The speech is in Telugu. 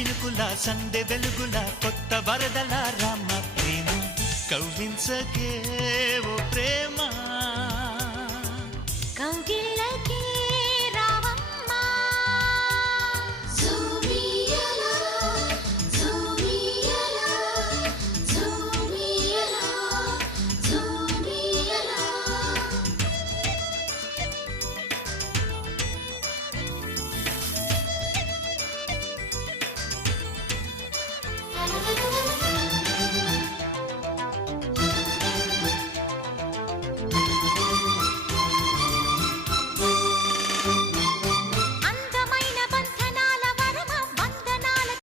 చినుకుల సందె వెలుగుల కొత్త వరదల రామ ప్రేమ కవ్వించకే ఓ ప్రేమ కౌగిళ్ళకే రావమ్మా జూమియలా జూమియలా జూమియలా జూమియలా